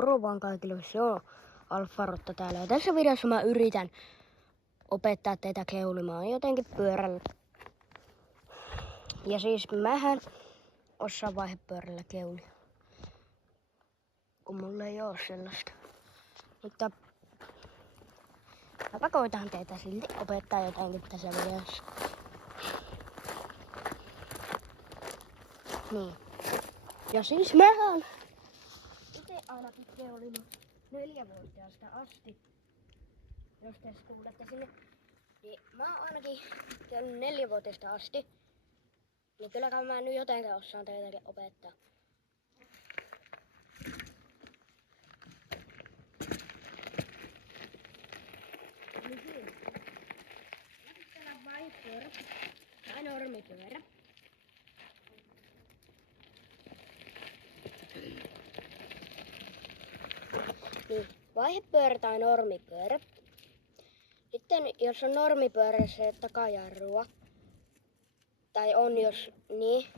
Moro vaan kaikille, se on Alfarotta täällä. Ja tässä videossa mä yritän opettaa teitä keulimaan jotenkin pyörällä. Ja siis mähän osaan vaihepyörällä keulia, kun mulla ei oo sellaista. Mutta mä koitan teitä silti opettaa jotenkin tässä videossa. Niin. Ja siis mähän itse ainakin keulinut 4-vuotiaasta asti. Jos te kuulette sinne. Niin mä oon ainakin keulinut 4-vuotiaasta asti. Niin kylläkään mä nyt jotenkin osaan teitäkin opettaa. Niin siinä. Lähtetään vaihepyörä tai normipyörä. Niin, vaihepyörä tai normipyörä. Sitten jos on normipyörässä takajarrua, tai on jos niin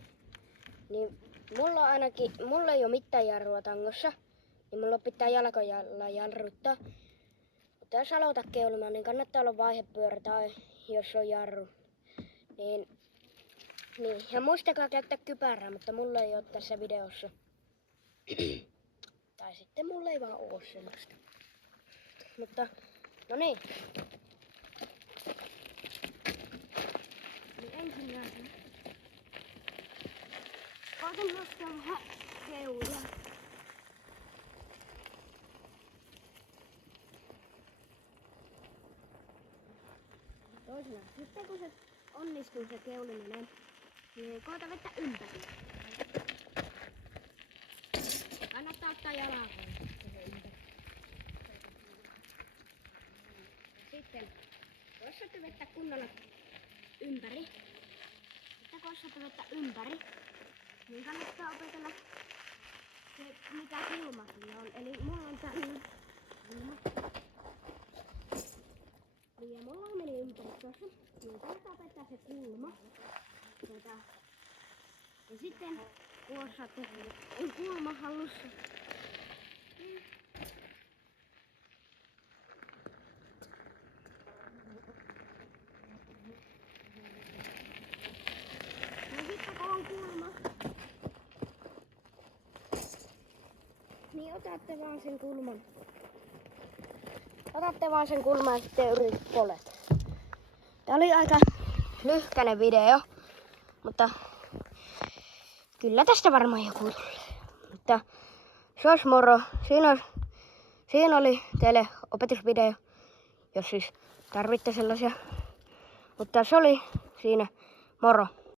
mulla ei oo mitään jarrua tangossa, niin mulla pitää jalkojalla jarruttaa. Mutta jos aloitat keulimaan, niin kannattaa olla vaihepyörä tai jos on jarru. Niin. Ja muistakaa käyttää kypärää, mutta mulla ei oo tässä videossa. Tai sitten mulla ei vaan oo sellaista. Mutta, no niin. Niin ensimmäisenä koitan nostaa vähän keulia. Toisena, sitten kun se onnistuu se keuliminen, niin koita vettä ympäri. Kannattaa ottaa jalan ympäri. Sitten, jos saatte vettä kunnolla ympäri, niin kannattaa opetella se, mikä kulma sillä on. Eli mulla on tämmönen kulma. Ja mulla meni ympäri tuossa. Niin kannattaa opettaa se kulma. Ja sitten, kun saatte kulma hallussa, niin otatte vaan sen kulman ja sitten yritit poleta. Tää oli aika lyhkäinen video, mutta kyllä tästä varmaan joku tulee. Mutta se olisi moro. Siinä oli teille opetusvideo, jos siis tarvitte sellaisia. Mutta se oli siinä moro.